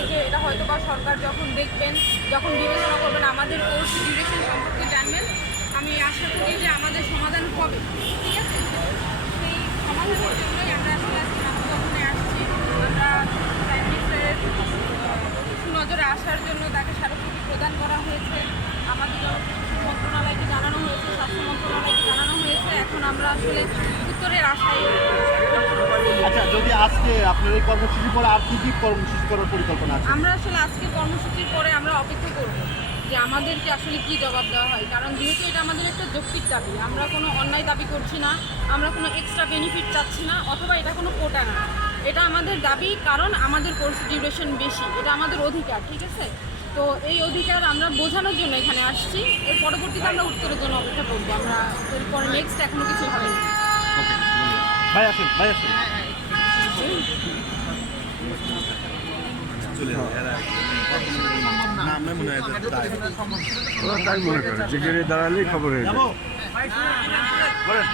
করছি যে এটা হয়তো বা সরকার যখন দেখবেন, যখন বিবেচনা করবেন, আমাদের কোর্স ডিউরেশন সম্পর্কে জানবেন, আমি আশা করি যে আমাদের সমাধান হবে। ঠিক আছে, সেই সমাধানের জন্যই আমরা আসলে আজকে মানববন্ধনে আসছি। আমরা প্রাইম মিনিস্টারের সুনজরে আসার জন্য তাকে স্মারকলিপি প্রদান করা হয়েছে। আমাদের জনপ্রশাসন মন্ত্রণালয়কে জানানো হয়েছে, স্বাস্থ্য মন্ত্রণালয়কে জানানো হয়েছে। এখন আমরা আসলে উত্তরের আশায়। আচ্ছা, যদি আজকে আপনার এই কর্মসূচির পরে আর কি কর্মসূচি করার পরিকল্পনা আছে? আমরা আসলে আজকের কর্মসূচির পরে আমরা অপেক্ষা করব যে আমাদেরকে আসলে কি জবাব দেওয়া হয়, কারণ যেহেতু এটা আমাদের একটা যৌক্তিক দাবি, আমরা কোনো অন্যায় দাবি করছি না, আমরা কোনো এক্সট্রা বেনিফিট চাচ্ছি না, অথবা এটা কোনো কোটা না, এটা আমাদের দাবি, কারণ আমাদের কোর্স ডিউরেশন বেশি, এটা আমাদের অধিকার। ঠিক আছে, তো এই অধিকার আমরা বোঝানোর জন্য এখানে আসছি। এর পরবর্তীতে আমরা উত্তরের জন্য অপেক্ষা করবো। আমরা এরপরে নেক্সট এখনো কিছু ভাবিনি। ভাই আসুন, ভাই আসুন। তাই মনে করে যে দাঁড়ালেই খবর হয়ে যাবে। বলেন।